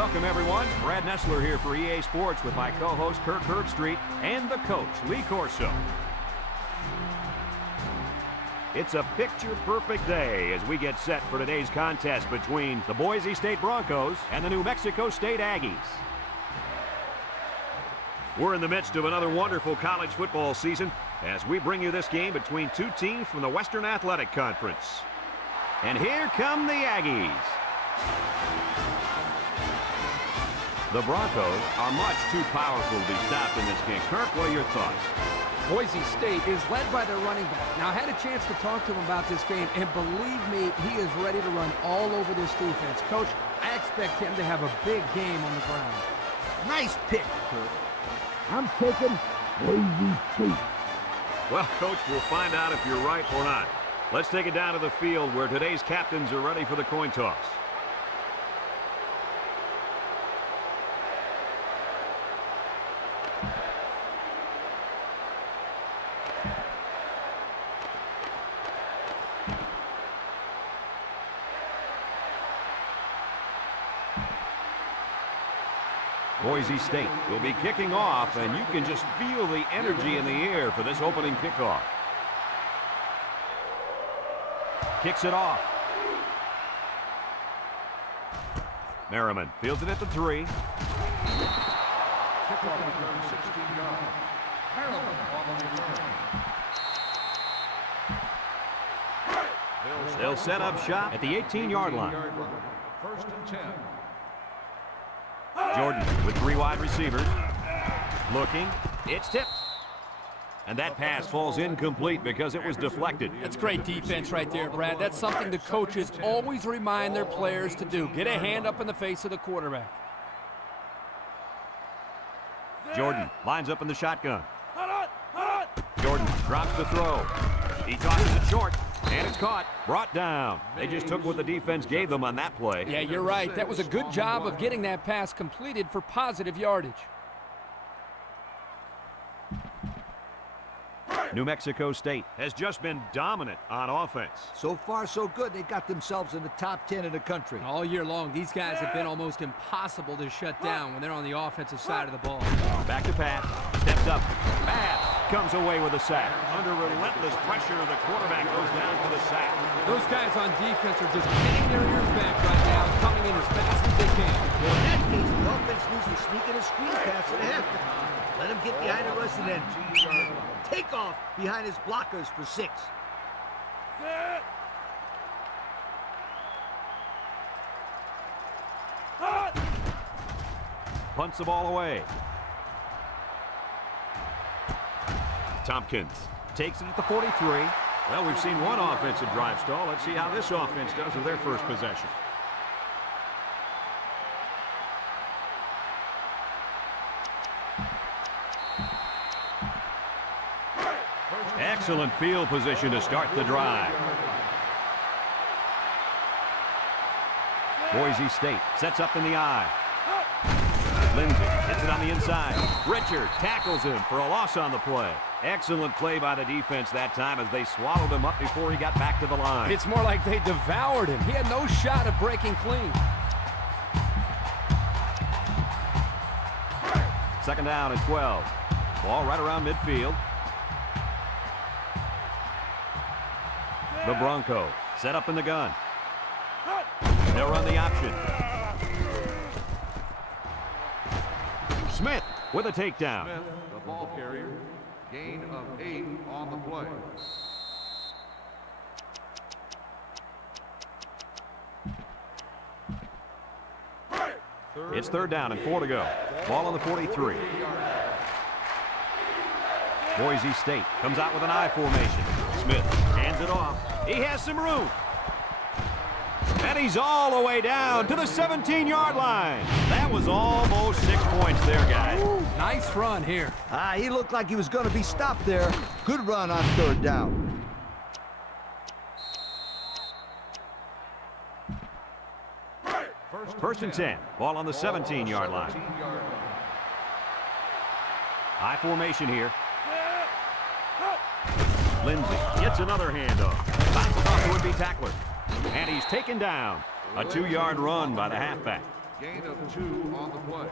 Welcome, everyone. Brad Nessler here for EA Sports with my co-host Kirk Herbstreit and the coach, Lee Corso. It's a picture-perfect day as we get set for today's contest between the Boise State Broncos and the New Mexico State Aggies. We're in the midst of another wonderful college football season as we bring you this game between two teams from the Western Athletic Conference. And here come the Aggies. The Broncos are much too powerful to be stopped in this game. Kirk, what are your thoughts? Boise State is led by their running back. Now, I had a chance to talk to him about this game, and believe me, he is ready to run all over this defense. Coach, I expect him to have a big game on the ground. Nice pick, Kirk. I'm taking Boise State. Well, Coach, we'll find out if you're right or not. Let's take it down to the field where today's captains are ready for the coin toss. Boise State will be kicking off, and you can just feel the energy in the air for this opening kickoff. Kicks it off. Merriman fields it at the 3. Kickoff return 16 yards. Merriman on the return. They'll set up shop at the 18-yard line. First and 10. Jordan with 3 wide receivers. Looking. It's tipped. And that pass falls incomplete because it was deflected. That's great defense right there, Brad. That's something the coaches always remind their players to do. Get a hand up in the face of the quarterback. Jordan lines up in the shotgun. Jordan drops the throw. He tosses it short. And it's caught, brought down. They just took what the defense gave them on that play. Yeah, you're right. That was a good job of getting that pass completed for positive yardage. New Mexico State has just been dominant on offense. So far, so good. They got themselves in the top 10 in the country. All year long, these guys have been almost impossible to shut down when they're on the offensive side of the ball. Back to pass. Steps up. Pass. Comes away with a sack. Under relentless pressure, the quarterback goes down for the sack. Those guys on defense are just pinning their ears back right now, coming in as fast as they can. Well, in that case, the offense needs to sneak in a screen pass at halftime. Let him get behind the rush and then take off behind his blockers for 6. Punts the ball away. Tompkins takes it at the 43. Well, we've seen one offensive drive stall. Let's see how this offense does with their first possession. Excellent field position to start the drive. Boise State sets up in the I. Lindsey hits it on the inside. Richard tackles him for a loss on the play. Excellent play by the defense that time as they swallowed him up before he got back to the line. It's more like they devoured him. He had no shot of breaking clean. Second down and 12. Ball right around midfield. The Broncos set up in the gun. They'll run the option. Smith with a takedown. Smith, the ball carrier. Gain of 8 on the play. It's third down and 4 to go. Ball on the 43. Boise State comes out with an I formation. Smith hands it off. He has some room. And he's all the way down to the 17-yard line. That was almost 6 points there, guys. Ooh, nice run here. He looked like he was going to be stopped there. Good run on third down. First and 10. Ball on the 17-yard line. High formation here. Lindsey gets another handoff. Bounces off the would-be tackler. And he's taken down. A 2-yard run by the halfback. Gain of 2 on the play.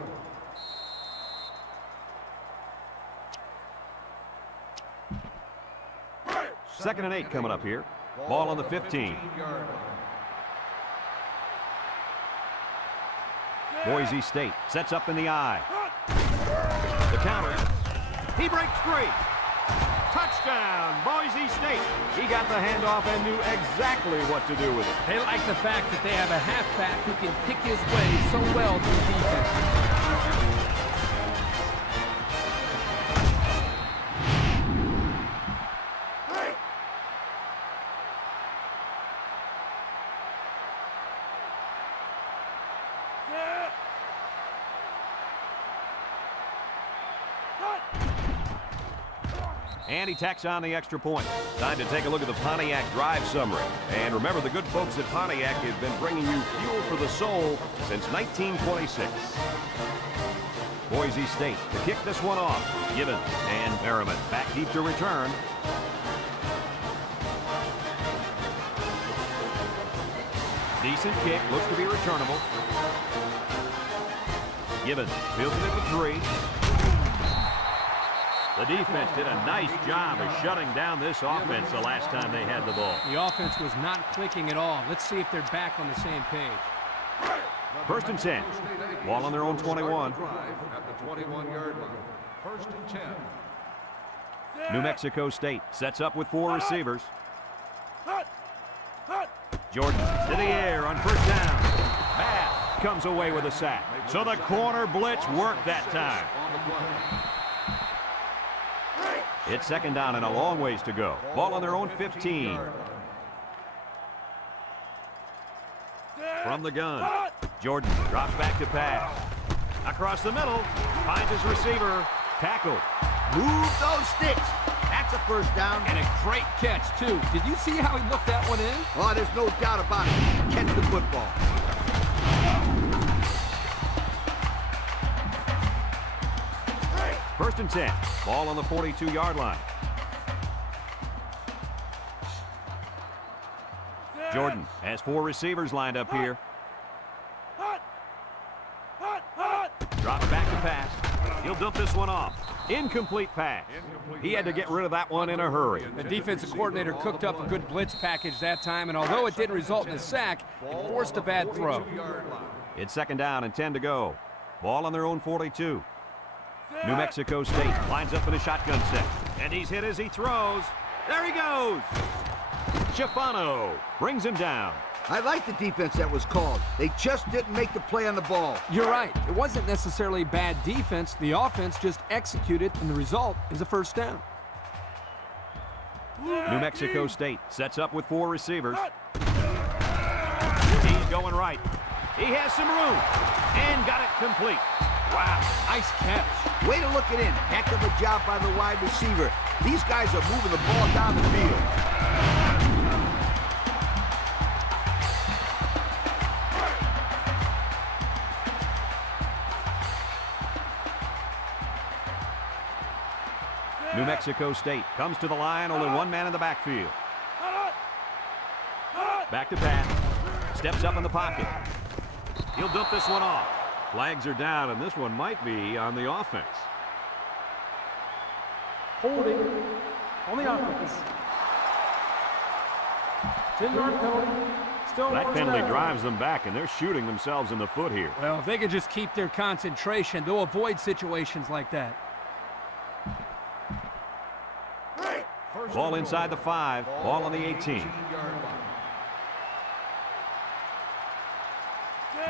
Second and 8 coming up here. Ball on the 15. Boise State sets up in the I. The counter. He breaks free. Touchdown, Boise State. He got the handoff and knew exactly what to do with it. They like the fact that they have a halfback who can pick his way so well through defense. And he tacks on the extra point. Time to take a look at the Pontiac drive summary. And remember, the good folks at Pontiac have been bringing you fuel for the soul since 1926. Boise State to kick this one off. Gibbons and Merriman back deep to return. Decent kick, looks to be returnable. Gibbons fields it for 3. The defense did a nice job of shutting down this offense the last time they had the ball. The offense was not clicking at all. Let's see if they're back on the same page. First and 10. Ball on their own 21. At the 21-yard line. First and 10. New Mexico State sets up with 4 receivers. Jordan to the air on first down. Bass comes away with a sack. So the corner blitz worked that time. It's second down and a long ways to go. Ball on their own 15. From the gun, Jordan drops back to pass. Across the middle, finds his receiver. Tackle. Move those sticks. That's a first down. And a great catch, too. Did you see how he looked that one in? Oh, there's no doubt about it. Catch the football. First and 10. Ball on the 42-yard line. Jordan has 4 receivers lined up here. Drops back to pass. He'll dump this one off. Incomplete pass. He had to get rid of that one in a hurry. The defensive coordinator cooked up a good blitz package that time, and although it didn't result in a sack, it forced a bad throw. It's second down and 10 to go. Ball on their own 42. New Mexico State lines up in a shotgun set. And he's hit as he throws. There he goes. Schifano brings him down. I like the defense that was called. They just didn't make the play on the ball. You're right. It wasn't necessarily bad defense. The offense just executed, and the result is a first down. New Mexico State sets up with 4 receivers. He's going right. He has some room. And got it complete. Wow, nice catch. Way to look it in. Heck of a job by the wide receiver. These guys are moving the ball down the field. New Mexico State comes to the line, only 1 man in the backfield. Back to pass. Steps up in the pocket. He'll dump this one off. Flags are down, and this one might be on the offense. Holding on the offense. 10-yard penalty. Still That penalty down. drives them back, and they're shooting themselves in the foot here. Well, if they could just keep their concentration, they'll avoid situations like that. Ball inside the 5. Ball on the 18.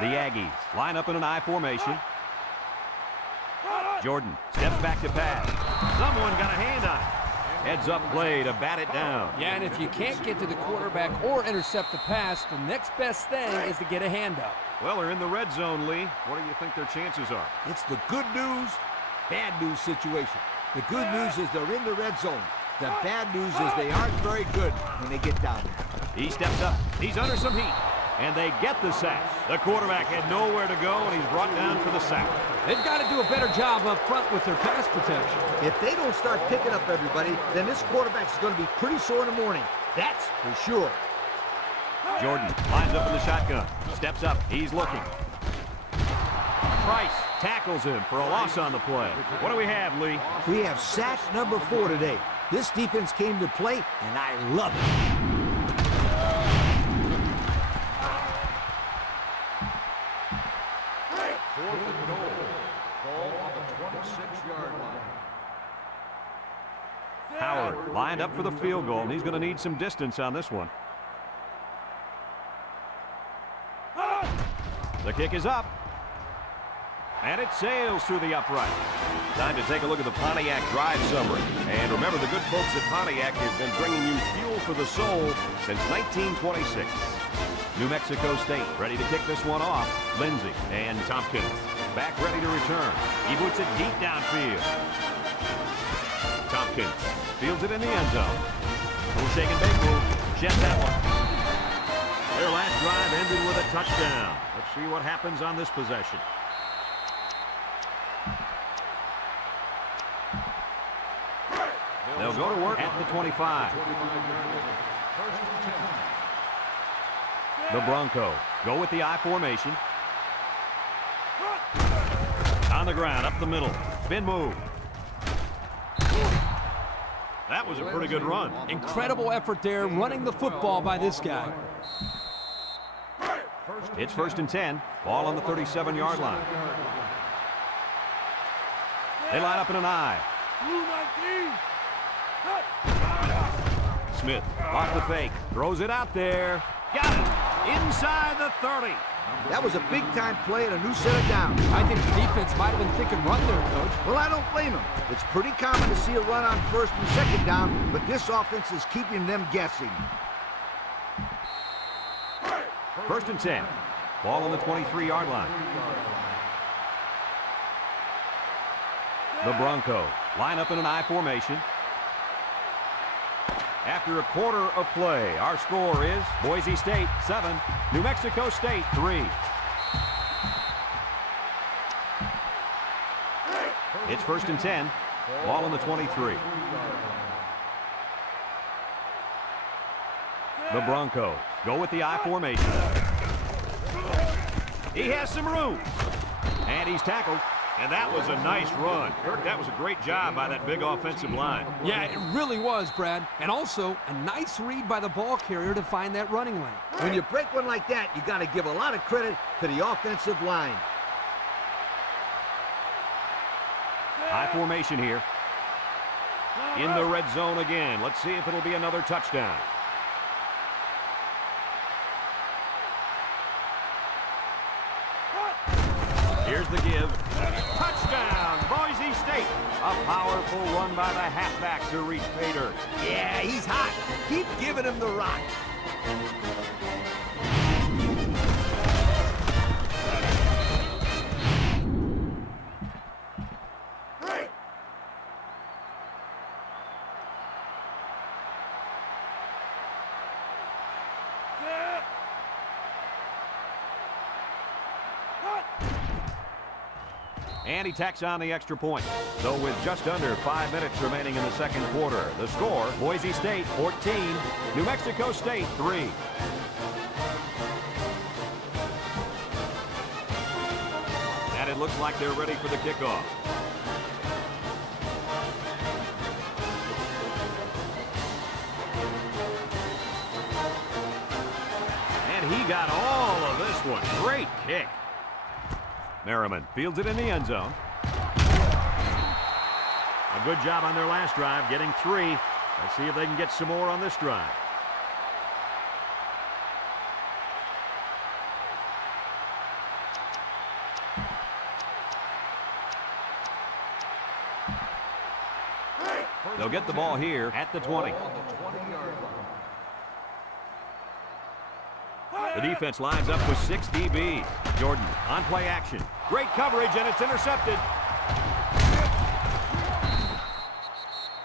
The Aggies line up in an I formation. Jordan steps back to pass. Someone got a hand on it. Heads up play to bat it down. Yeah, and if you can't get to the quarterback or intercept the pass, the next best thing is to get a hand up. Well, they're in the red zone, Lee. What do you think their chances are? It's the good news, bad news situation. The good news is they're in the red zone. The bad news is they aren't very good when they get down there. He steps up. He's under some heat. And they get the sack. The quarterback had nowhere to go, and he's brought down for the sack. They've got to do a better job up front with their pass protection. If they don't start picking up everybody, then this quarterback's going to be pretty sore in the morning. That's for sure. Jordan lines up in the shotgun. Steps up. He's looking. Price tackles him for a loss on the play. What do we have, Lee? We have sack number 4 today. This defense came to play, and I love it. Fourth and goal. Ball on the 26-yard line. Howard lined up for the field goal, and he's going to need some distance on this one. The kick is up. And it sails through the upright. Time to take a look at the Pontiac drive summary. And remember, the good folks at Pontiac have been bringing you fuel for the soul since 1926. New Mexico State ready to kick this one off. Lindsey and Tompkins back ready to return. He boots it deep downfield. Tompkins fields it in the end zone. Little shake and bake move. Jet that one. Their last drive ended with a touchdown. Let's see what happens on this possession. They'll go to work at the 25. The Broncos go with the I formation. On the ground, up the middle. Spin move. That was a pretty good run. Incredible effort there, running the football by this guy. It's 1st and 10. Ball on the 37-yard line. They line up in an I. Smith off the fake. Throws it out there. Got it. Inside the 30. That was a big-time play and a new set of downs. I think the defense might have been thinking run there, Coach. Well, I don't blame them. It's pretty common to see a run on 1st and 2nd down, but this offense is keeping them guessing. 1st and 10. Ball on the 23-yard line. The Broncos line up in an I formation. After a quarter of play, our score is Boise State 7, New Mexico State 3. It's 1st and 10. Ball on the 23. The Broncos go with the I formation. He has some room. And he's tackled. And that was a nice run. Kirk, that was a great job by that big offensive line. Yeah, it really was, Brad. And also, a nice read by the ball carrier to find that running lane. When you break one like that, you got to give a lot of credit to the offensive line. High formation here. In the red zone again. Let's see if it'll be another touchdown. Here's the give. Touchdown, Boise State. A powerful run by the halfback to reach pay dirt. Yeah, he's hot. Keep giving him the rock. And he tacks on the extra point. So with just under 5 minutes remaining in the second quarter, the score, Boise State 14, New Mexico State 3. And it looks like they're ready for the kickoff. And he got all of this one. Great kick. Merriman fields it in the end zone. A good job on their last drive, getting 3. Let's see if they can get some more on this drive. They'll get the ball here at the 20. The defense lines up with 6 DB. Jordan on play action. Great coverage, and it's intercepted.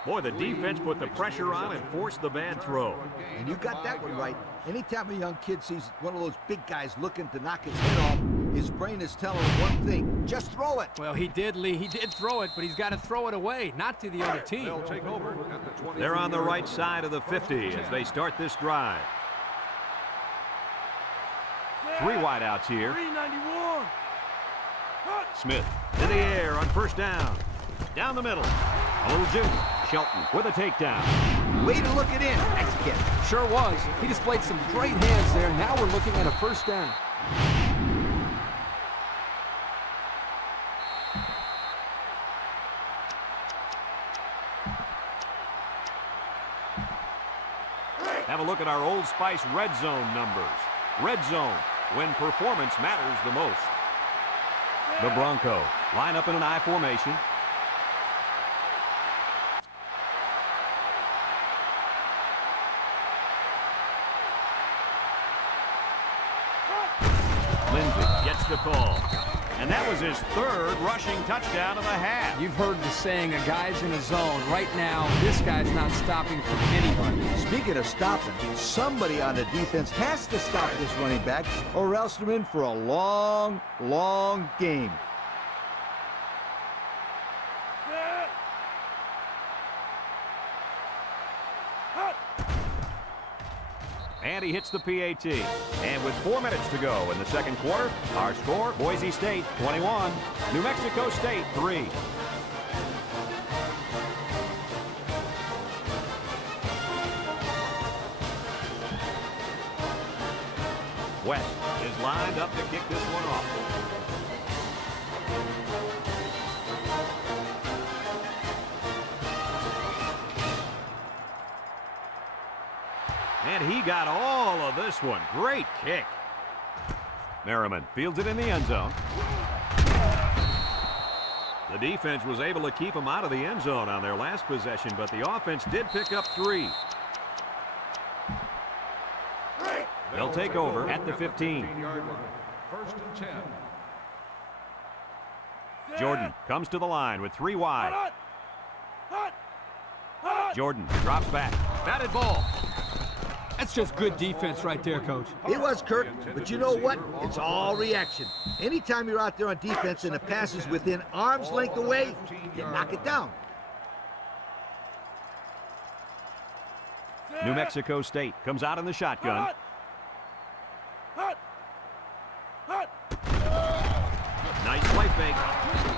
Boy, the defense put the pressure on and forced the bad throw. And you got that one right. Anytime a young kid sees one of those big guys looking to knock his head off, his brain is telling him one thing: just throw it. Well, he did, Lee. He did throw it, but he's got to throw it away, not to the other team. They'll take over at the 20. They're on the right side of the 50 as they start this drive. 3 wideouts here. 391. Smith in the air on first down. Down the middle. A little juke. Shelton with a takedown. Way to look it in. Nice catch. Sure was. He displayed some great hands there. Now we're looking at a first down. Have a look at our Old Spice red zone numbers. Red zone, when performance matters the most. The Bronco line up in an I formation. Lindsey gets the call. And that was his third rushing touchdown of the half. You've heard the saying, a guy's in a zone. Right now, this guy's not stopping for anybody. Speaking of stopping, somebody on the defense has to stop this running back, or else they're in for a long, long game. And he hits the PAT. And with 4 minutes to go in the second quarter, our score, Boise State 21, New Mexico State 3. West is lined up to kick this one off. And he got all of this one. Great kick. Merriman fields it in the end zone. The defense was able to keep him out of the end zone on their last possession, but the offense did pick up 3. They'll take over at the 15. First and 10. Jordan comes to the line with 3 wide. Jordan drops back. Batted ball. That's just good defense right there, Coach. It was, Kirk, but you know what? It's all reaction. Anytime you're out there on defense and the pass is within arm's length away, you knock it down. New Mexico State comes out in the shotgun. Nice play fake.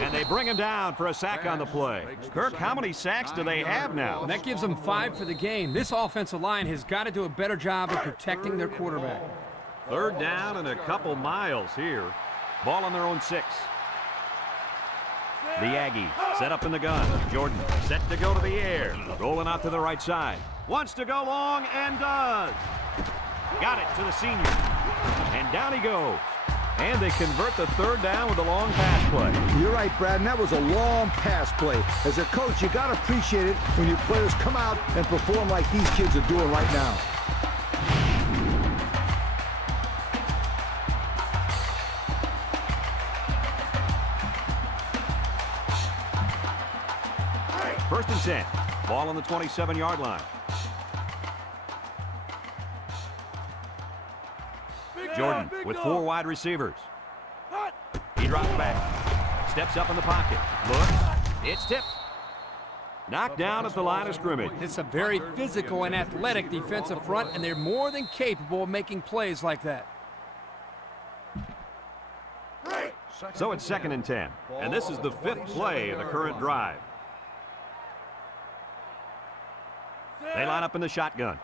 And they bring him down for a sack on the play. Kirk, how many sacks do they have now? And that gives them 5 for the game. This offensive line has got to do a better job of protecting their quarterback. Third down and a couple miles here. Ball on their own 6. The Aggie set up in the gun. Jordan set to go to the air. Rolling out to the right side. Wants to go long and does. Got it to the senior. And down he goes. And they convert the third down with a long pass play. You're right, Brad, and that was a long pass play. As a coach, you got to appreciate it when your players come out and perform like these kids are doing right now. First and 10. Ball on the 27-yard line. Jordan with 4 wide receivers. He drops back. Steps up in the pocket. Looks. It's tipped. Knocked down at the line of scrimmage. It's a very physical and athletic defensive front, and they're more than capable of making plays like that. So it's second and 10. And this is the 5th play of the current drive. They line up in the shotgun.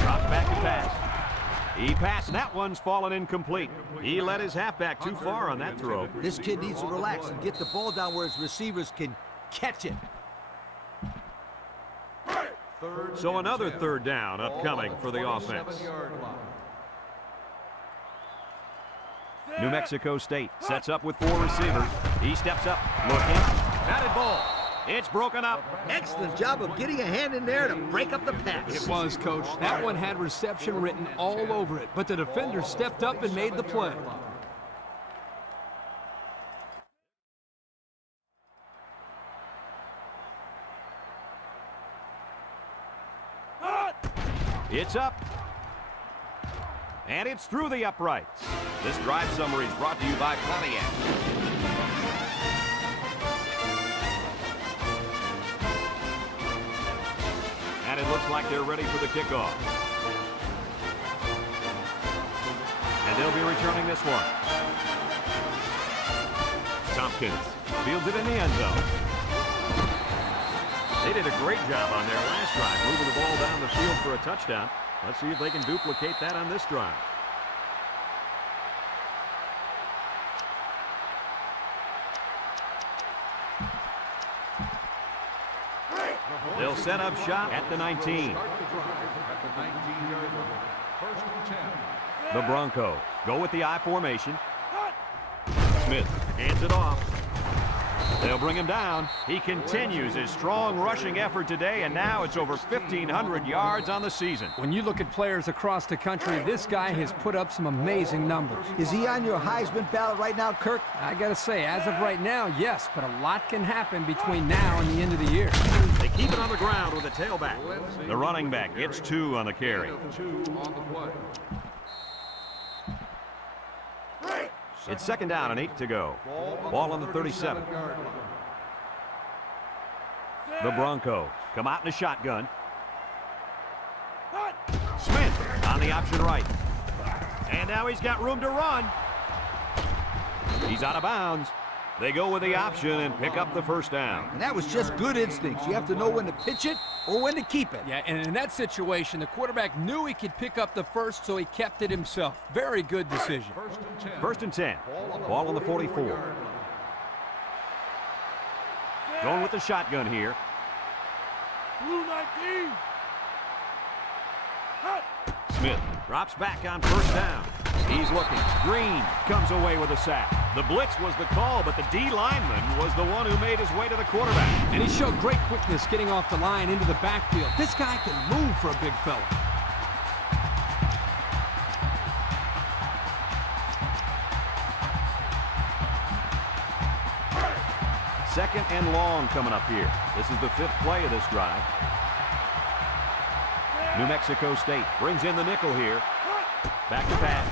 Drops back and pass. He passed, and that one's fallen incomplete. He let his halfback too far on that throw. This kid needs to relax and get the ball down where his receivers can catch it. So another third down upcoming for the offense. New Mexico State sets up with 4 receivers. He steps up, looking. Batted ball. It's broken up. Excellent job of getting a hand in there to break up the pass. It was, Coach. That one had reception written all over it, but the defender stepped up and made the play. It's up. And it's through the uprights. This drive summary is brought to you by Pontiac. And it looks like they're ready for the kickoff. and they'll be returning this one. Tompkins fields it in the end zone. They did a great job on their last drive, moving the ball down the field for a touchdown. Let's see if they can duplicate that on this drive. They'll set up shop at the 19. The Broncos go with the I formation. Smith hands it off. They'll bring him down. He continues his strong rushing effort today, and now it's over 1,500 yards on the season. When you look at players across the country, this guy has put up some amazing numbers. Is he on your Heisman ballot right now, Kirk? I got to say, as of right now, yes, but a lot can happen between now and the end of the year. They keep it on the ground with a tailback. The running back gets 2 on the carry. It's 2nd down and 8 to go. Ball on the 37. The Broncos come out in a shotgun. Smith on the option right. And now he's got room to run. He's out of bounds. They go with the option and pick up the 1st down. And that was just good instincts. You have to know when to pitch it or when to keep it. Yeah, and in that situation, the quarterback knew he could pick up the 1st, so he kept it himself. Very good decision. 1st and 10. Ball on the 44. Going with the shotgun here. Blue 19. Smith drops back on 1st down. He's looking. Green comes away with a sack. The blitz was the call, but the D lineman was the one who made his way to the quarterback. And he showed great quickness getting off the line into the backfield. This guy can move for a big fella. Second and long coming up here. This is the 5th play of this drive. New Mexico State brings in the nickel here. Back to pass.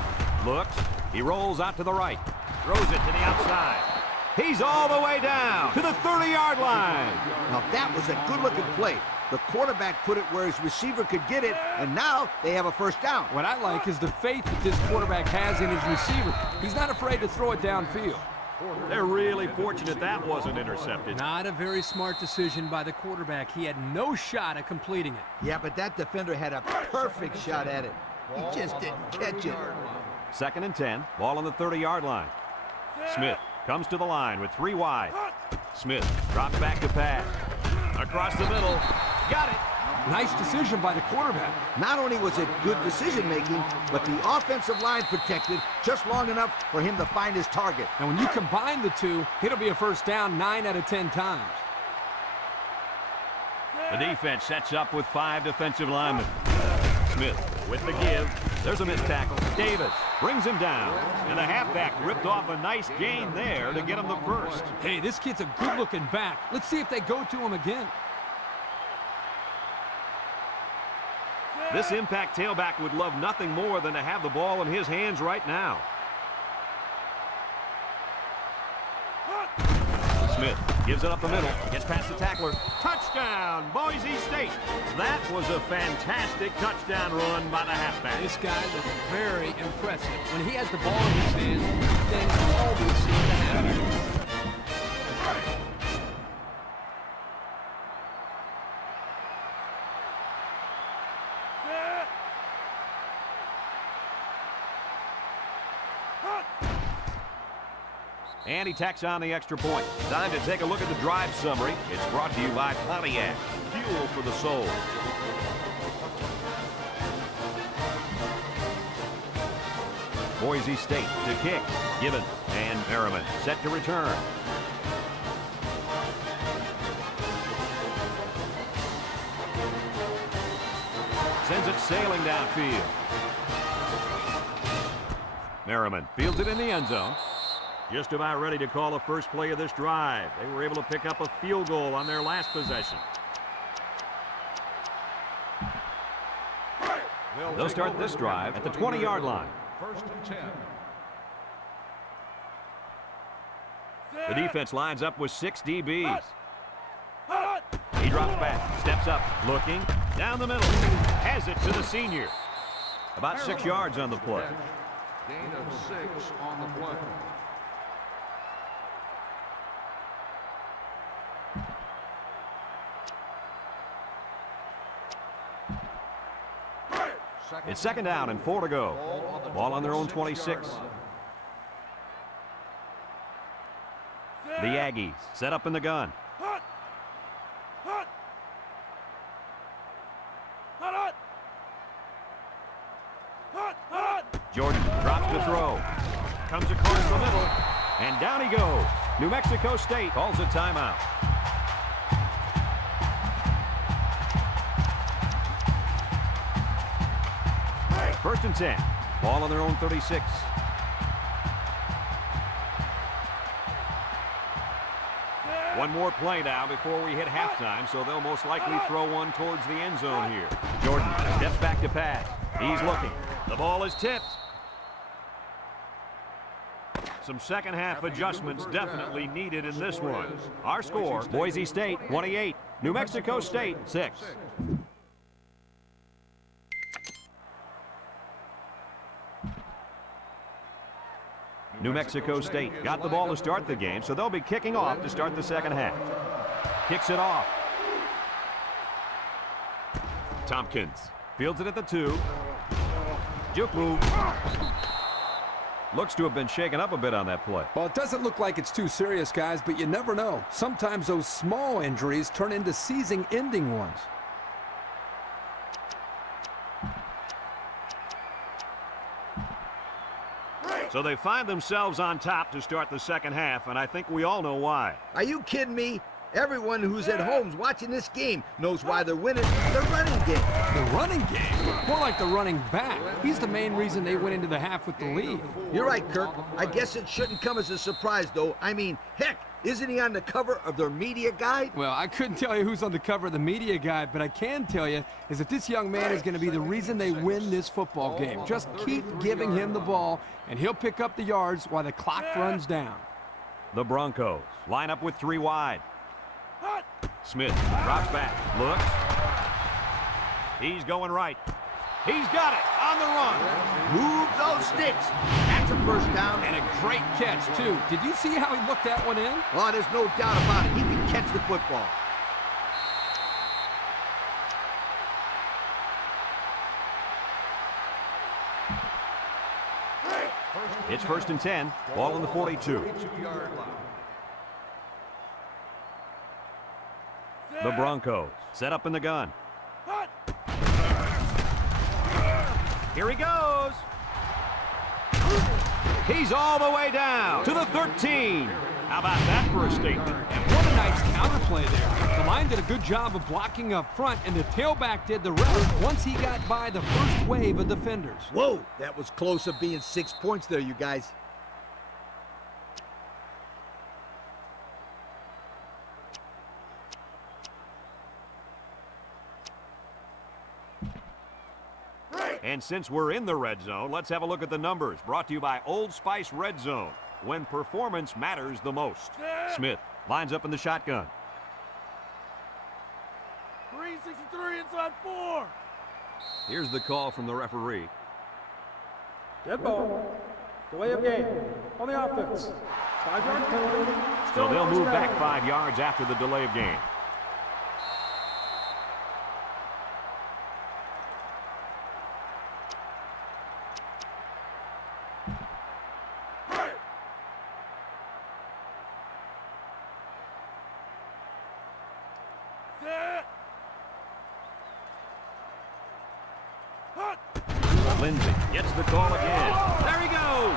Looks. He rolls out to the right. Throws it to the outside. He's all the way down to the 30-yard line. Now that was a good-looking play. The quarterback put it where his receiver could get it, and now they have a 1st down. What I like is the faith that this quarterback has in his receiver. He's not afraid to throw it downfield. They're really fortunate that wasn't intercepted. Not a very smart decision by the quarterback. He had no shot at completing it. Yeah, but that defender had a perfect shot at it. He just didn't catch it. 2nd and 10. Ball on the 30-yard line. Smith comes to the line with 3 wide. Smith drops back to pass. Across the middle. Got it. Nice decision by the quarterback. Not only was it good decision-making, but the offensive line protected just long enough for him to find his target. And when you combine the two, it'll be a 1st down 9 out of 10 times. The defense sets up with 5 defensive linemen. Smith with the give. There's a missed tackle. Davis brings him down. And the halfback ripped off a nice gain there to get him the 1st. Hey, this kid's a good-looking back. Let's see if they go to him again. This impact tailback would love nothing more than to have the ball in his hands right now. Smith gives it up the middle, gets past the tackler. Touchdown, Boise State. That was a fantastic touchdown run by the halfback. This guy looks very impressive. When he has the ball in his hands, things always seem to happen. And he tacks on the extra point. Time to take a look at the drive summary. It's brought to you by Pontiac. Fuel for the soul. Boise State to kick. Gibbons and Merriman set to return. Sends it sailing downfield. Merriman fields it in the end zone. Just about ready to call the 1st play of this drive. They were able to pick up a field goal on their last possession. They'll start this drive at the 20-yard line. 1st and 10. The defense lines up with 6 DBs. He drops back, steps up, looking, down the middle. Has it to the senior. About 6 yards on the play. Gain of 6 on the play. It's second down and 4 to go. Ball on their own 26. The Aggies set up in the gun. Hut! Hut! Hut! Hut! Hut! Hut! Jordan drops to throw. Comes across the middle. And down he goes. New Mexico State calls a timeout. First and 10. Ball on their own 36. One more play now before we hit halftime, so they'll most likely throw one towards the end zone here. Jordan steps back to pass. He's looking. The ball is tipped. Some second half adjustments definitely needed in this one. Our score, Boise State 28, New Mexico State 6. New Mexico State got the ball to start the game, so they'll be kicking off to start the second half. Kicks it off. Tompkins fields it at the 2. Juke move. Looks to have been shaken up a bit on that play. Well, it doesn't look like it's too serious, guys, but you never know. Sometimes those small injuries turn into season-ending ones. So they find themselves on top to start the second half, and I think we all know why. Are you kidding me? Everyone who's at home watching this game knows why they're winning the running game. The running game? More like the running back. He's the main reason they went into the half with the lead. You're right, Kirk. I guess it shouldn't come as a surprise, though. I mean, heck, isn't he on the cover of their media guide? Well, I couldn't tell you who's on the cover of the media guide, but I can tell you is that this young man is going to be the reason they win this football game. Just keep giving him the ball, and he'll pick up the yards while the clock runs down. The Broncos line up with 3 wide. Smith drops back, looks. He's going right. He's got it on the run. Move those sticks. That's a first down. And a great catch, too. Did you see how he looked that one in? Oh, there's no doubt about it. He can catch the football. It's first and 10. Ball on the 42. The Broncos set up in the gun. Here he goes. He's all the way down to the 13. How about that for a statement? And what a nice counterplay there. The line did a good job of blocking up front, and the tailback did the rest once he got by the first wave of defenders. Whoa, that was close to being 6 points there, you guys. And since we're in the red zone, let's have a look at the numbers. Brought to you by Old Spice Red Zone, when performance matters the most. Smith lines up in the shotgun. 363 inside 4. Here's the call from the referee. Dead ball. Delay of game on the offense. 5-yard penalty. So they'll move back 5 yards after the delay of game. Lindsay gets the call again. There he goes.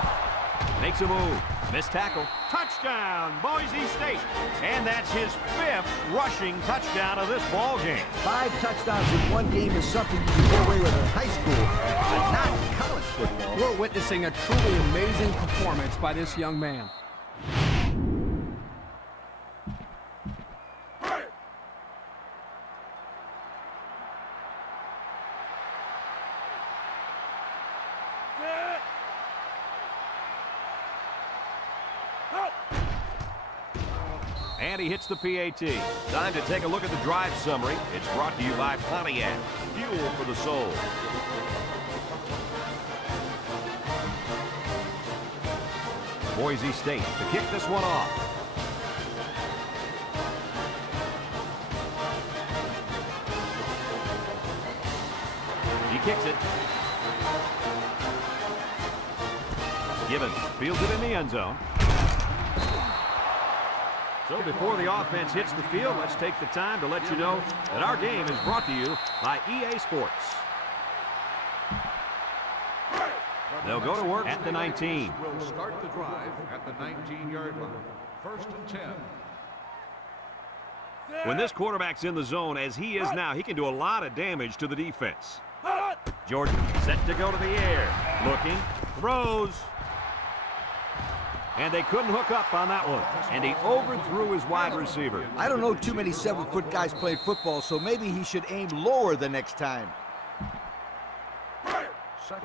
Makes a move. Missed tackle. Touchdown, Boise State. And that's his 5th rushing touchdown of this ball game. 5 touchdowns in one game is something you can get away with in high school, but not in college football. We're witnessing a truly amazing performance by this young man. And he hits the PAT. Time to take a look at the drive summary. It's brought to you by Pontiac, fuel for the soul. Boise State to kick this one off. He kicks it. Gibbons fields it in the end zone. So before the offense hits the field, let's take the time to let you know that our game is brought to you by EA Sports. They'll go to work at the 19. Will start the drive at the 19-yard line. First and 10. When this quarterback's in the zone, as he is now, he can do a lot of damage to the defense. Jordan set to go to the air. Looking, throws. And they couldn't hook up on that one. And he overthrew his wide receiver. I don't know too many 7-foot guys playing football, so maybe he should aim lower the next time.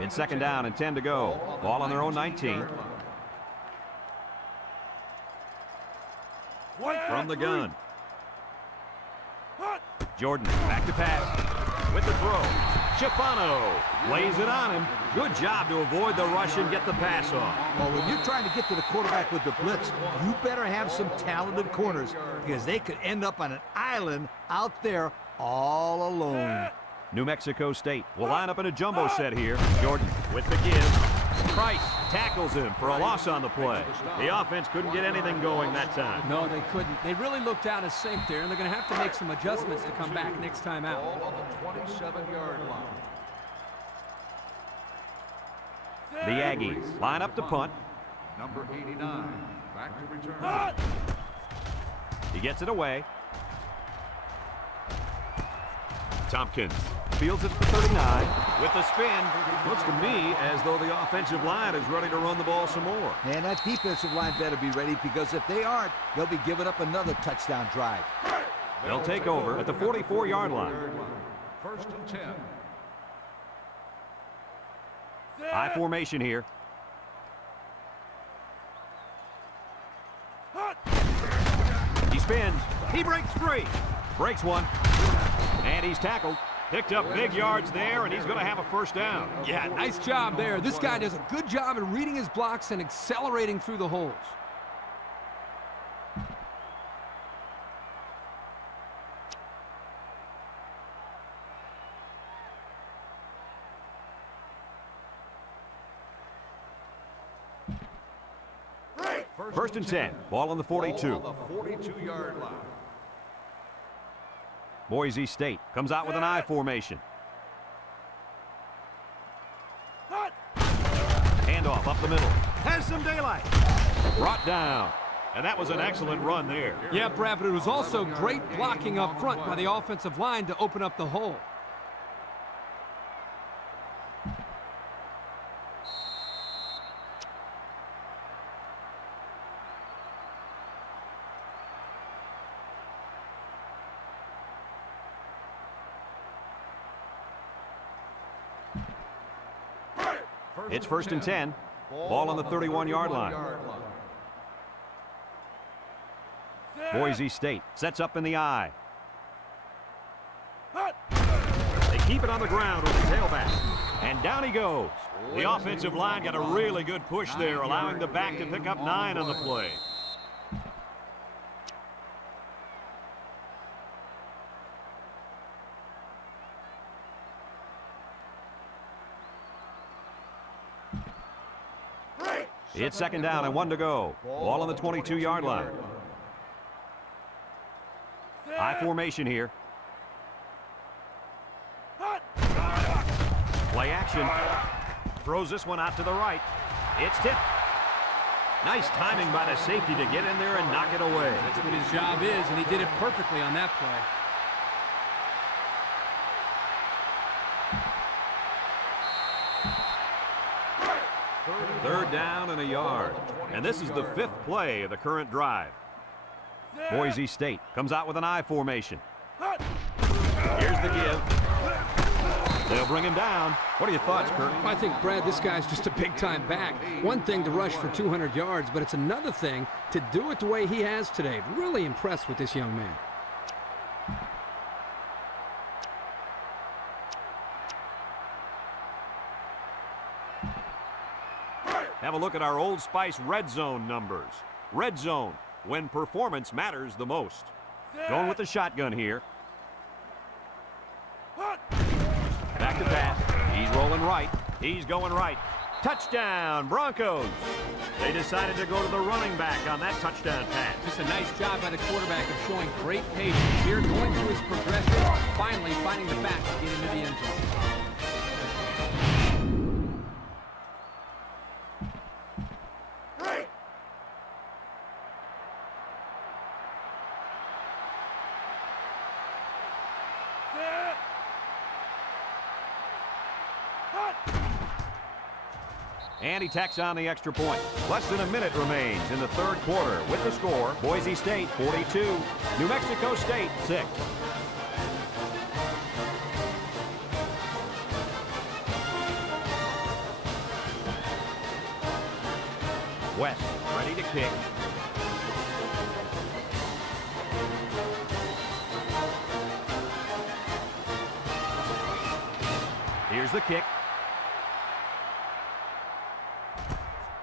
It's second down and 10 to go. Ball on their own 19. From the gun. Jordan back to pass. With the throw. Schifano lays it on him. Good job to avoid the rush and get the pass off. Well, when you're trying to get to the quarterback with the blitz, you better have some talented corners because they could end up on an island out there all alone. New Mexico State will line up in a jumbo set here. Jordan with the give. Price tackles him for a loss on the play. The offense couldn't get anything going that time. No, they couldn't. They really looked out of sync there, and they're going to have to make some adjustments to come back next time out. Ball on the 27-yard line. The Aggies line up to punt. Number 89, back to return. He gets it away. Tompkins fields it at the 39 with the spin. Looks to me as though the offensive line is ready to run the ball some more. And that defensive line better be ready because if they aren't, they'll be giving up another touchdown drive. They'll take over at the 44-yard line. First and 10. High formation here. He spins. He breaks free. Breaks one. And he's tackled. Picked up big yards there, and he's going to have a first down. Yeah, nice job there. This guy does a good job in reading his blocks and accelerating through the holes. First and 10. Ball on the 42. Ball on the 42-yard line. Boise State comes out with an I formation. Handoff up the middle. Has some daylight. Brought down. And that was an excellent run there. Yeah, Brad, but it was also great blocking up front by the offensive line to open up the hole. It's first and 10. Ball on the 31-yard line. Boise State sets up in the I. They keep it on the ground with the tailback. And down he goes. The offensive line got a really good push there, allowing the back to pick up 9 on the play. It's second down and 1 to go. Ball on the 22-yard line. High formation here. Play action. Throws this one out to the right. It's tipped. Nice timing by the safety to get in there and knock it away. That's what his job is, and he did it perfectly on that play. Third down and a yard. And this is the 5th play of the current drive. Boise State comes out with an I formation. Here's the give. They'll bring him down. What are your thoughts, Kirk? I think, Brad, this guy's just a big-time back. One thing to rush for 200 yards, but it's another thing to do it the way he has today. Really impressed with this young man. Have a look at our Old Spice red zone numbers. Red zone, when performance matters the most. Going with the shotgun here. Back to pass. He's rolling right. He's going right. Touchdown, Broncos. They decided to go to the running back on that touchdown pass. Just a nice job by the quarterback of showing great patience here, going through his progression, finally finding the back to get into the end zone. And he tacks on the extra point. Less than a minute remains in the third quarter. With the score, Boise State 42, New Mexico State 6. West ready to kick. Here's the kick.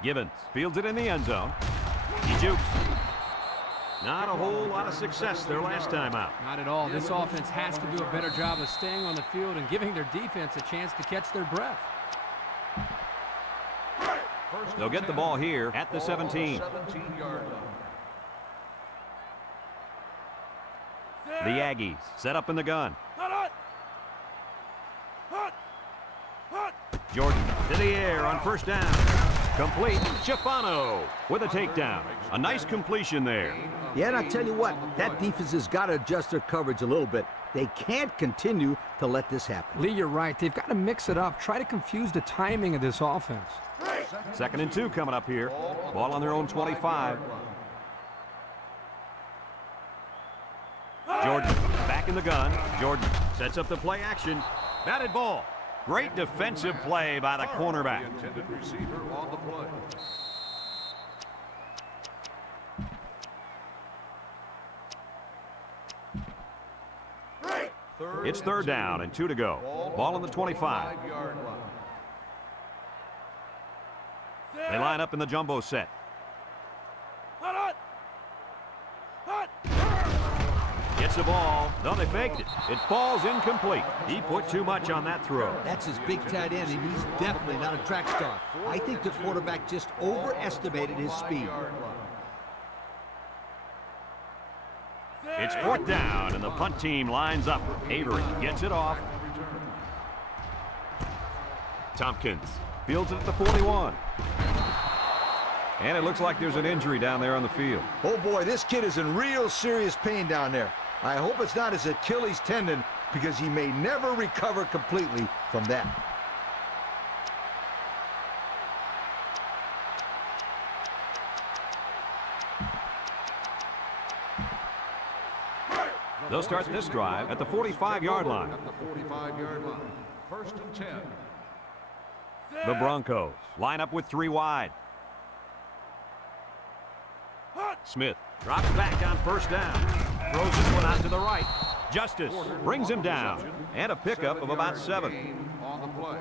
Gibbons fields it in the end zone. He jukes. Not a whole lot of success their last time out. Not at all. This offense has to do a better job of staying on the field and giving their defense a chance to catch their breath. They'll get the ball here at the 17. 17-yard line. The Aggies set up in the gun. Jordan to the air on first down. Complete. Schifano with a takedown. A nice completion there. Yeah, and I'll tell you what, that defense has got to adjust their coverage a little bit. They can't continue to let this happen. Lee, you're right. They've got to mix it up. Try to confuse the timing of this offense. 2nd and 2 coming up here. Ball on their own 25. Jordan back in the gun. Jordan sets up the play action. Batted ball. Great defensive play by the cornerback. The intended receiver on the play. It's 3rd down and 2 to go. Ball on the 25. 5-yard line. They line up in the jumbo set. Gets the ball. No, they faked it. It falls incomplete. He put too much on that throw. That's his big tight end, and he's definitely not a track star. I think the quarterback just overestimated his speed. It's 4th down, and the punt team lines up. Avery gets it off. Tompkins fields it at the 41. And it looks like there's an injury down there on the field. Oh, boy, this kid is in real serious pain down there. I hope it's not his Achilles tendon, because he may never recover completely from that. They'll start this drive at the 45-yard line. At the 45-yard line. 1st and 10. The Broncos line up with 3 wide. Smith drops back on first down. Throws this one out to the right. Justice brings him down. And a pickup of about 7. On the play.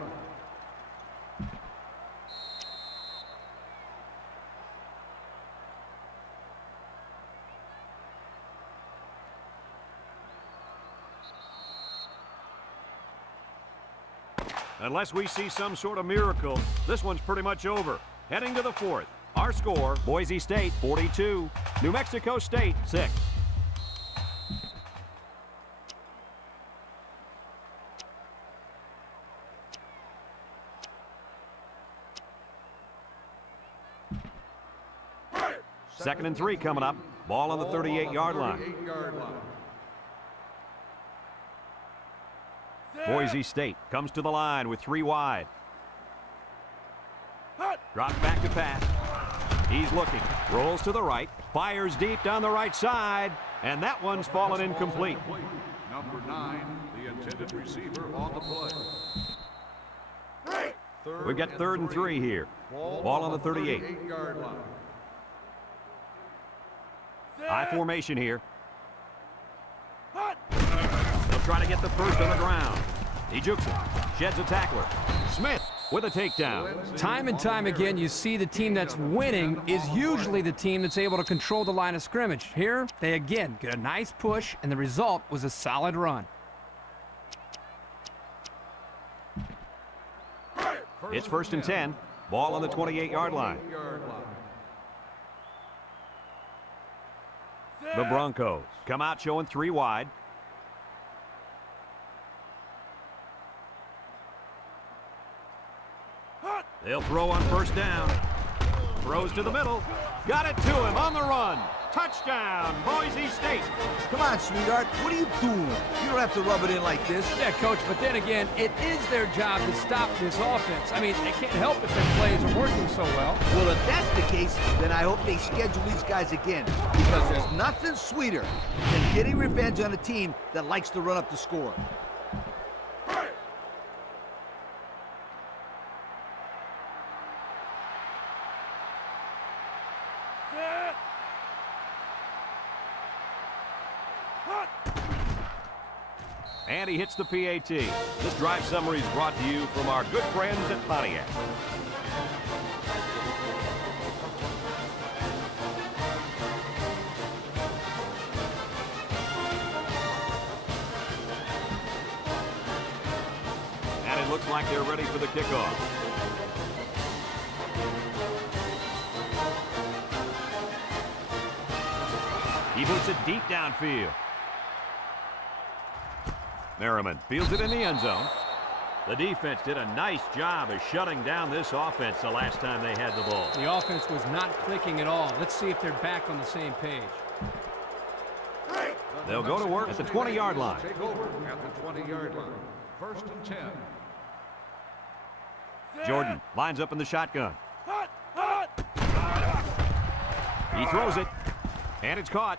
Unless we see some sort of miracle, this one's pretty much over. Heading to the 4th. Our score, Boise State 42, New Mexico State 6. Second and 3 coming up. Ball on the 38-yard line. 38-yard line. Boise State comes to the line with 3 wide. Drops back to pass. He's looking. Rolls to the right. Fires deep down the right side. And that one's fallen incomplete. Number 9, the intended receiver on the play. We've got 3rd and 3 here. Ball on the 38. 38-yard line. I formation here. They'll try to get the first on the ground. He jukes it. Sheds a tackler. Smith with a takedown. Time and time again, you see the team that's winning is usually the team that's able to control the line of scrimmage. Here, they again get a nice push, and the result was a solid run. It's 1st and 10. Ball on the 28-yard line. The Broncos come out showing 3 wide. They'll throw on 1st down. Throws to the middle. Got it to him on the run. Touchdown, Boise State. Come on, sweetheart. What are you doing? You don't have to rub it in like this. Yeah, Coach, but then again, it is their job to stop this offense. I mean, they can't help if their plays are working so well. Well, if that's the case, then I hope they schedule these guys again, because there's nothing sweeter than getting revenge on a team that likes to run up the score. And he hits the PAT. This drive summary is brought to you from our good friends at Pontiac. And it looks like they're ready for the kickoff. He puts it deep downfield. Merriman fields it in the end zone. The defense did a nice job of shutting down this offense the last time they had the ball. The offense was not clicking at all. Let's see if they're back on the same page. They'll go to work at the 20-yard line. Take over at the 20-yard line. 1st and 10. Jordan lines up in the shotgun. Hot, hot. He throws it, and it's caught.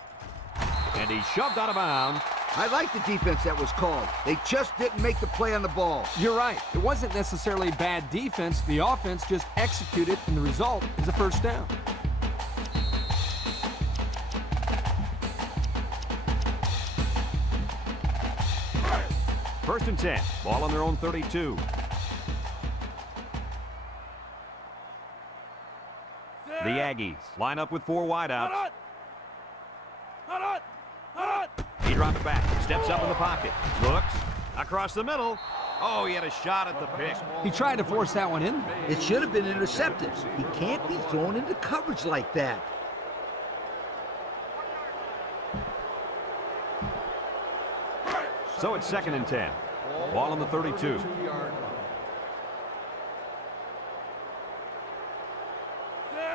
And he's shoved out of bounds. I like the defense that was called. They just didn't make the play on the ball. You're right. It wasn't necessarily bad defense. The offense just executed, and the result is a 1st down. First and 10. Ball on their own 32. The Aggies line up with 4 wideouts. Hot, hot. Hot. He drops back, steps up in the pocket, looks across the middle. Oh, he had a shot at the pick. He tried to force that one in. It should have been intercepted. He can't be thrown into coverage like that. So it's 2nd and 10. Ball on the 32.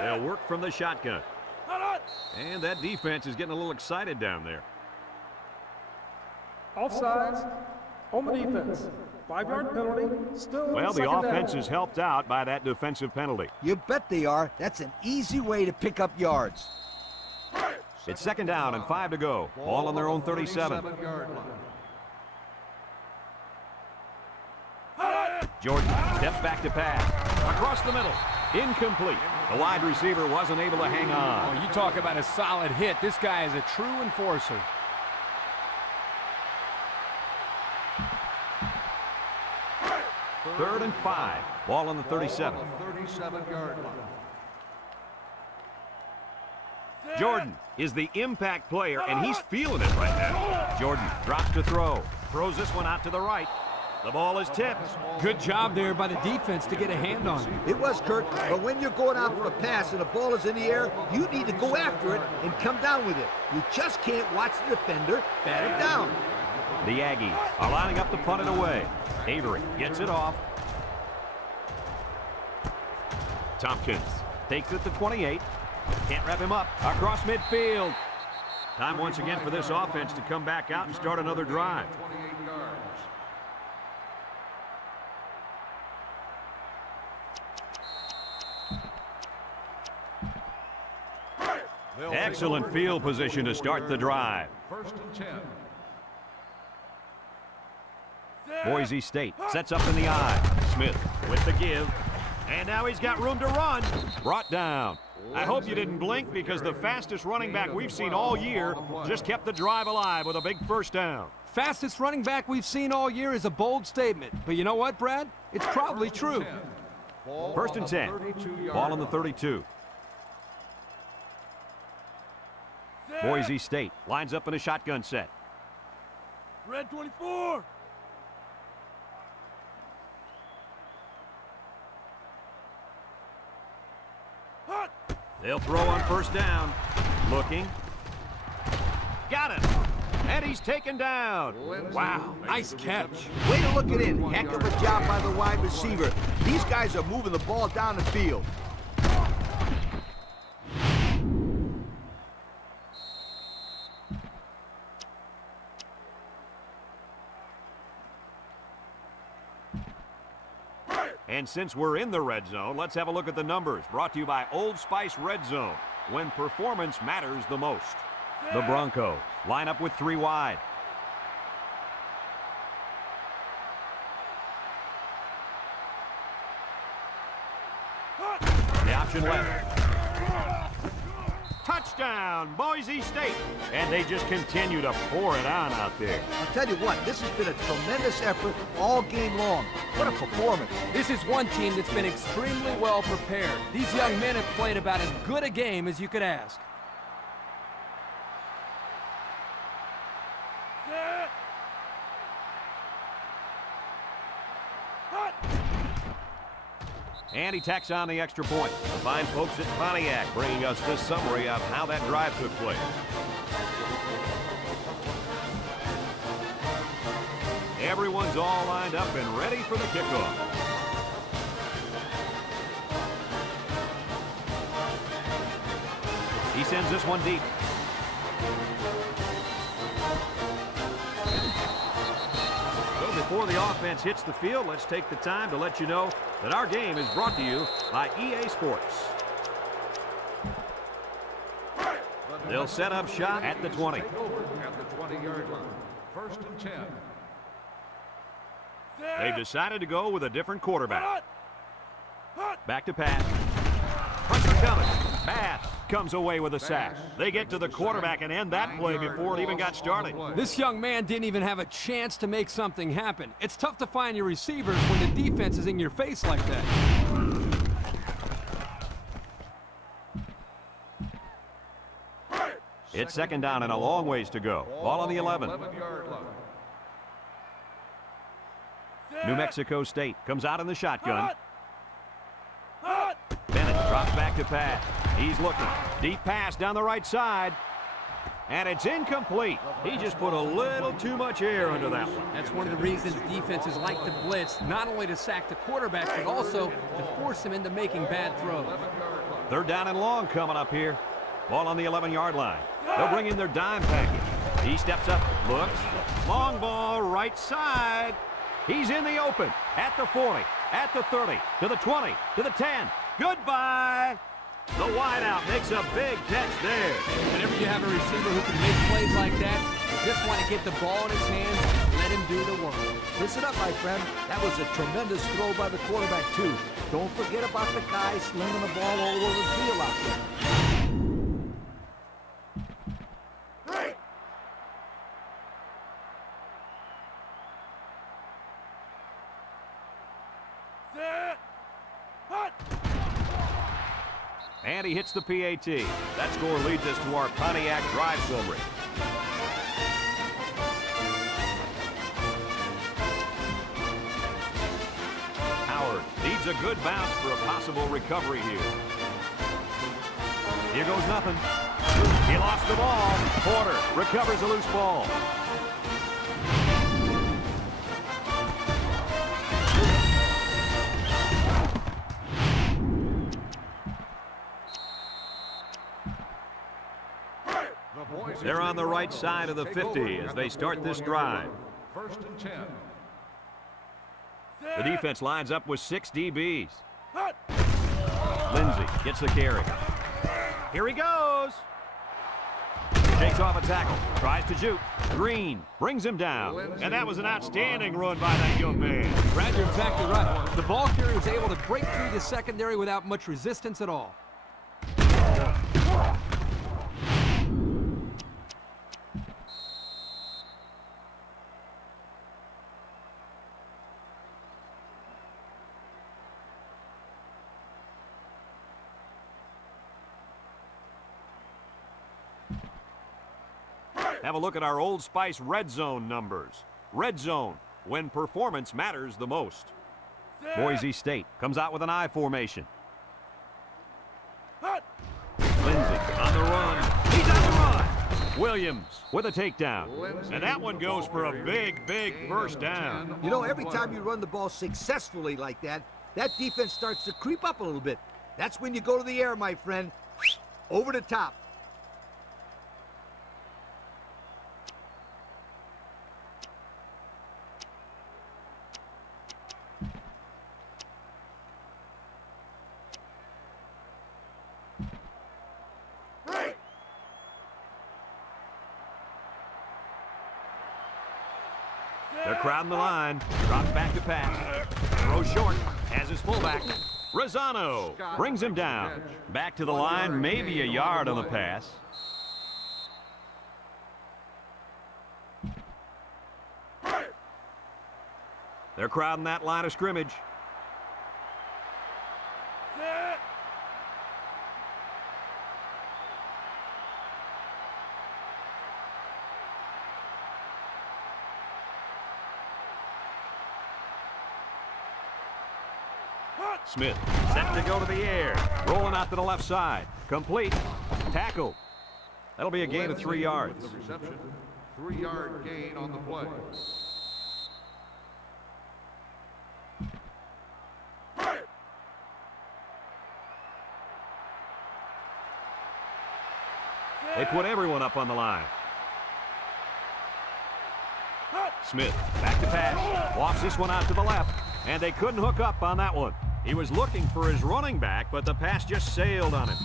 They'll work from the shotgun. And that defense is getting a little excited down there. Offsides on the defense. 5-yard penalty. Still Well, the 2nd offense down. is helped out by that defensive penalty. You bet they are. That's an easy way to pick up yards. It's 2nd down and 5 to go. Ball on their own 37. 37-yard line. Jordan steps back to pass. Across the middle. Incomplete. The wide receiver wasn't able to hang on. Oh, you talk about a solid hit. This guy is a true enforcer. Third and 5. Ball on the 37. 37-yard line. Jordan is the impact player, and he's feeling it right now. Jordan drops to throw. Throws this one out to the right. The ball is tipped. Good job there by the defense to get a hand on it. It was, Kurt, but when you're going out for a pass and the ball is in the air, you need to go after it and come down with it. You just can't watch the defender bat it down. The Aggies are lining up to punt it away. Avery gets it off. Tompkins takes it to 28. Can't wrap him up. Across midfield. Time once again for this offense to come back out and start another drive. 28 yards. Excellent field position to start the drive. 1st and 10. Boise State sets up in the eye. Smith with the give. And now he's got room to run. Brought down. I hope you didn't blink, because the fastest running back we've seen all year just kept the drive alive with a big 1st down. Fastest running back we've seen all year is a bold statement. But you know what, Brad? It's probably true. First and 10. Ball on the 32. Boise State lines up in a shotgun set. Red 24. Hot. They'll throw on first down. Looking. Got him. And he's taken down. Wow, nice catch. Way to look it in. Heck of a job by the wide receiver. These guys are moving the ball down the field. And since we're in the red zone, let's have a look at the numbers. Brought to you by Old Spice Red Zone, when performance matters the most. The Broncos line up with 3 wide. The option left. Touchdown, Boise State. And they just continue to pour it on out there. I'll tell you what, this has been a tremendous effort all game long. What a performance. This is one team that's been extremely well prepared. These young men have played about as good a game as you could ask. Set. Hot. And he tacks on the extra point. The fine folks at Pontiac bringing us this summary of how that drive took place. Everyone's all lined up and ready for the kickoff. He sends this one deep. So before the offense hits the field, let's take the time to let you know that our game is brought to you by EA Sports. They'll set up shot at the 20. At the 20-yard line. First and 10. They've decided to go with a different quarterback. Hot. Hot. Back to pass. Pressure coming. Bass comes away with a sack. They get to the quarterback and end that play before it even got started. This young man didn't even have a chance to make something happen. It's tough to find your receivers when the defense is in your face like that. It's second down and a long ways to go. Ball on the 11. 11-yard line. New Mexico State comes out in the shotgun. Hot. Hot. Bennett drops back to pass. He's looking. Deep pass down the right side. And it's incomplete. He just put a little too much air under that one. That's one of the reasons defenses like to blitz, not only to sack the quarterback, but also to force him into making bad throws. Third down and long coming up here. Ball on the 11-yard line. They'll bring in their dime package. He steps up, looks. Long ball, right side. He's in the open. At the 40, at the 30, to the 20, to the 10. Goodbye. The wideout makes a big catch there. Whenever you have a receiver who can make plays like that, you just want to get the ball in his hands and let him do the work. Listen up, my friend. That was a tremendous throw by the quarterback, too. Don't forget about the guy slinging the ball all over the field out there. Set. Hot. And he hits the PAT. That score leads us to our Pontiac drive summary. Howard needs a good bounce for a possible recovery here. Here goes nothing. He lost the ball. Porter recovers a loose ball. They're on the right side of the 50 as they start this drive. First and 10. The defense lines up with 6 DBs. Hot. Lindsey gets the carry. Here he goes. Takes off a tackle. Tries to shoot. Green brings him down. And that was an outstanding run by that young man. Brad, you're exactly right. The ball carrier was able to break through the secondary without much resistance at all. Have a look at our Old Spice red zone numbers. Red zone, when performance matters the most. Boise State comes out with an I formation. Lindsey on the run. He's on the run. Williams with a takedown. And that one goes for a big, big first down. You know, every time you run the ball successfully like that, that defense starts to creep up a little bit. That's when you go to the air, my friend. Over the top. They're crowding the line. Drops back to pass. Throws short. Has his fullback. Rosano brings him down. Back to the line, maybe a yard on the pass. They're crowding that line of scrimmage. Smith set to go to the air. Rolling out to the left side. Complete. Tackle. That'll be a gain of 3 yards. The reception. 3-yard gain on the play. They put everyone up on the line. Smith back to pass. Walks this one out to the left. And they couldn't hook up on that one. He was looking for his running back, but the pass just sailed on him.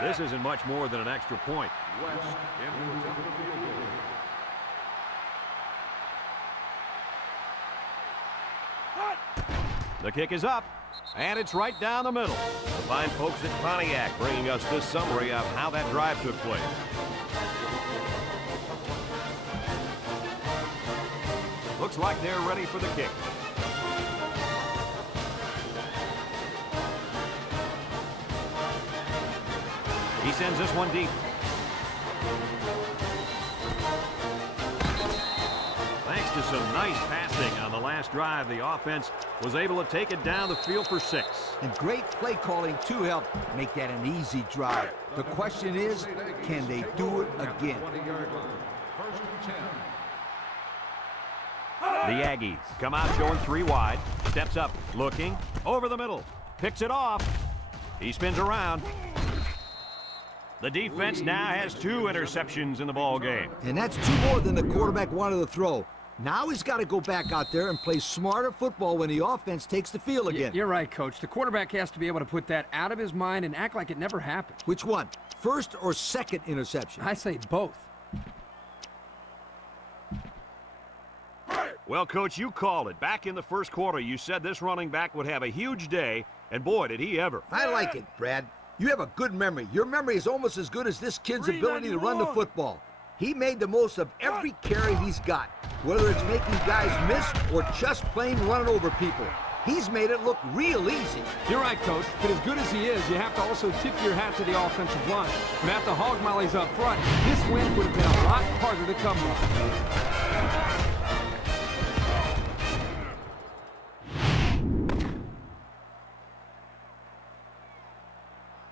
This isn't much more than an extra point. West in to attempt the field goal. The kick is up, and it's right down the middle. The fine folks at Pontiac bringing us this summary of how that drive took place. Looks like they're ready for the kick. He sends this one deep. Thanks to some nice passing on the last drive, the offense was able to take it down the field for 6. And great play calling to help make that an easy drive. The question is, can they do it again? 20-yard line. First and 10. The Aggies come out showing 3 wide. Steps up, looking, over the middle. Picks it off. He spins around. The defense now has 2 interceptions in the ball game. And that's 2 more than the quarterback wanted to throw. Now he's got to go back out there and play smarter football when the offense takes the field again. You're right, Coach. The quarterback has to be able to put that out of his mind and act like it never happened. Which one? First or second interception? I say both. Well, Coach, you called it. Back in the first quarter, you said this running back would have a huge day, and boy, did he ever. I like it, Brad. You have a good memory. Your memory is almost as good as this kid's ability to run the football. He made the most of every carry he's got, whether it's making guys miss or just plain running over people. He's made it look real easy. You're right, Coach. But as good as he is, you have to also tip your hat to the offensive line. Without the hog mollies up front, this win would have been a lot harder to come by.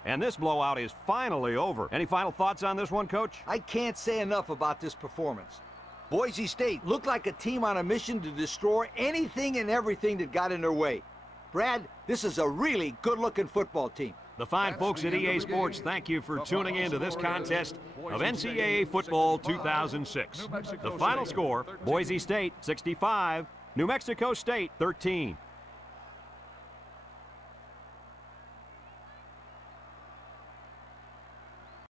And this blowout is finally over. Any final thoughts on this one, Coach? I can't say enough about this performance. Boise State looked like a team on a mission to destroy anything and everything that got in their way. Brad, this is a really good-looking football team. The fine folks at EA Sports, thank you for tuning in to this contest of NCAA Football 2006. The final score, Boise State 65, New Mexico State 13.